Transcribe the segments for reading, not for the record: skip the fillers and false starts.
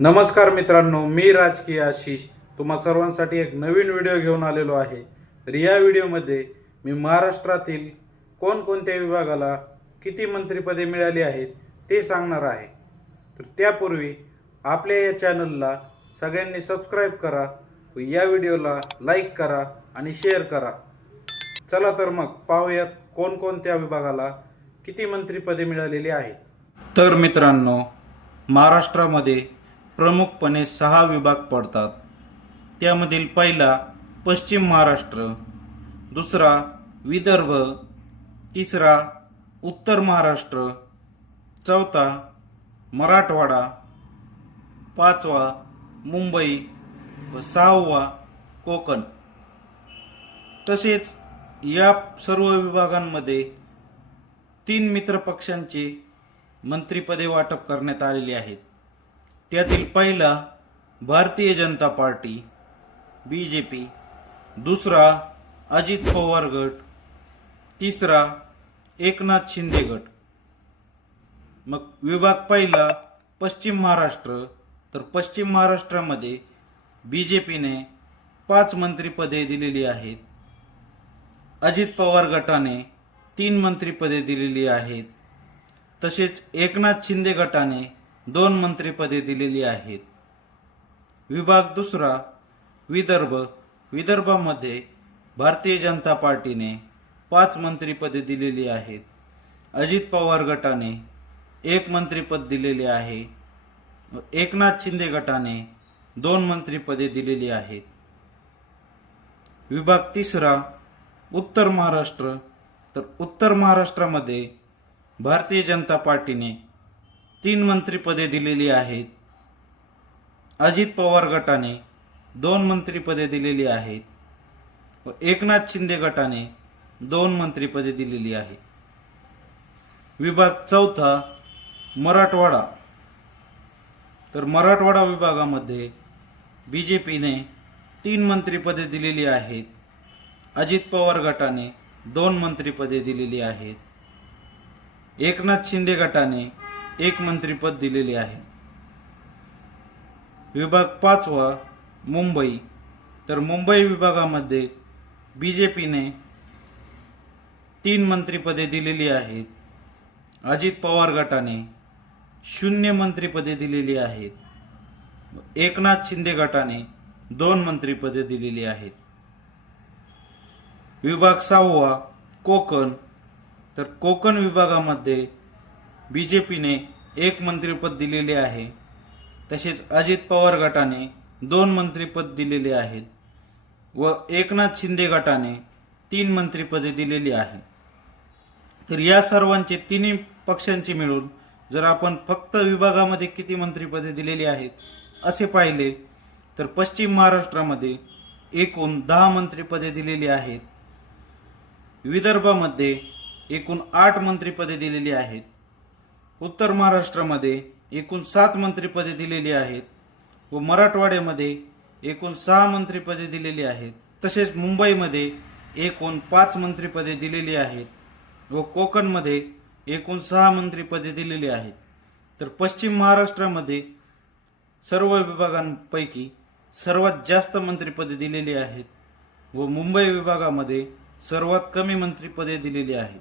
नमस्कार मित्रांनो, मी राजकीय आशिष तुम्हा सर्वांसाठी एक नवीन व्हिडिओ घेऊन आलेलो आहे। तर या व्हिडिओमध्ये मी महाराष्ट्रातील कोणकोणत्या विभागाला किती मंत्रिपदे मिळाली आहेत ते सांगणार आहे। तर त्यापूर्वी आपल्या या चॅनलला सगळ्यांनी सबस्क्राइब करा व या व्हिडिओला लाईक करा आणि शेअर करा। चला तर मग पाहूयात कोणकोणत्या विभागाला किती मंत्रिपदे मिळालेली आहेत। तर मित्रांनो, महाराष्ट्रामध्ये प्रमुखपणे 6 विभाग पडतात। त्यामधील पहिला पश्चिम महाराष्ट्र, दुसरा विदर्भ, तिसरा उत्तर महाराष्ट्र, चौथा मराठवाडा, पाचवा मुंबई व सहावा कोकण। तसेच या सर्व विभागांमध्ये 3 मित्रपक्षांची मंत्रिपदे वाटप करण्यात आलेली आहेत। त्यातील पहिला भारतीय जनता पार्टी बीजेपी, दुसरा अजित पवार गट, तिसरा एकनाथ शिंदे गट। मग विभाग पहिला पश्चिम महाराष्ट्र, तर पश्चिम महाराष्ट्रामध्ये बीजेपीने 5 मंत्रिपदे दिलेली आहेत। अजित पवार गटाने 3 मंत्रिपदे दिलेली आहेत। तसेच एकनाथ शिंदे गटाने 2 मंत्रिपदे दिलेली आहेत। विभाग दुसरा विदर्भ, विदर्भामध्ये भारतीय जनता पार्टीने 5 मंत्रिपदे दिलेली आहेत। अजित पवार गटाने 1 मंत्रिपद दिलेले आहे। एकनाथ शिंदे गटाने 2 मंत्रिपदे दिलेली आहेत। विभाग तिसरा उत्तर महाराष्ट्र, तर उत्तर महाराष्ट्रामध्ये भारतीय जनता पार्टीने 3 मंत्रिपदे दिलेली आहेत। अजित पवार गटाने 2 मंत्रिपदे दिलेली आहेत व एकनाथ शिंदे गटाने 2 मंत्रिपदे दिलेली आहेत। विभाग चौथा मराठवाडा, तर मराठवाडा विभागामध्ये बीजेपीने 3 मंत्रिपदे दिलेली आहेत। अजित पवार गटाने 2 मंत्रिपदे दिलेली आहेत। एकनाथ शिंदे गटाने 1 मंत्रिपद दिलेले आहे। विभाग पाचवा मुंबई, तर मुंबई विभागामध्ये बीजेपीने 3 मंत्रिपदे दिलेली आहेत। अजित पवार गटाने 0 मंत्रिपदे दिलेली आहेत। एकनाथ शिंदे गटाने 2 मंत्रिपदे दिलेली आहेत। विभाग सहावा कोकण, तर कोकण विभागामध्ये बीजेपीने 1 मंत्रिपद दिलेले आहे। तसेच अजित पवार गटाने 2 मंत्रिपद दिलेले आहेत व एकनाथ शिंदे गटाने 3 मंत्रिपदे दिलेली आहे। तर या सर्वांचे 3 पक्षांची मिळून जर आपण फक्त विभागामध्ये किती मंत्रिपदे दिलेली आहेत असे पाहिले तर पश्चिम महाराष्ट्रामध्ये एकूण 10 मंत्रिपदे दिलेली आहेत। विदर्भामध्ये एकूण 8 मंत्रिपदे दिलेली आहेत। उत्तर महाराष्ट्रामध्ये एकूण 7 मंत्रिपदे दिलेली आहेत व मराठवाड्यामध्ये एकूण 6 मंत्रिपदे दिलेली आहेत। तसेच मुंबईमध्ये एकूण 5 मंत्रिपदे दिलेली आहेत व कोकणमध्ये एकूण 6 मंत्रिपदे दिलेली आहेत। तर पश्चिम महाराष्ट्रामध्ये सर्व विभागांपैकी सर्वात जास्त मंत्रिपदे दिलेली आहेत व मुंबई विभागामध्ये सर्वात कमी मंत्रिपदे दिलेली आहेत।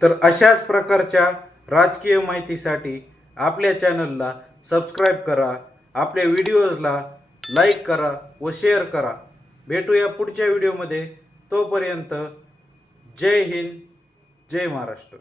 तर अशाच प्रकारच्या राजकीय माहितीसाठी आपल्या चॅनलला सबस्क्राइब करा, आपल्या व्हिडिओजला लाईक करा व शेअर करा। भेटूया पुढच्या व्हिडिओमध्ये, तोपर्यंत जय हिंद, जय महाराष्ट्र।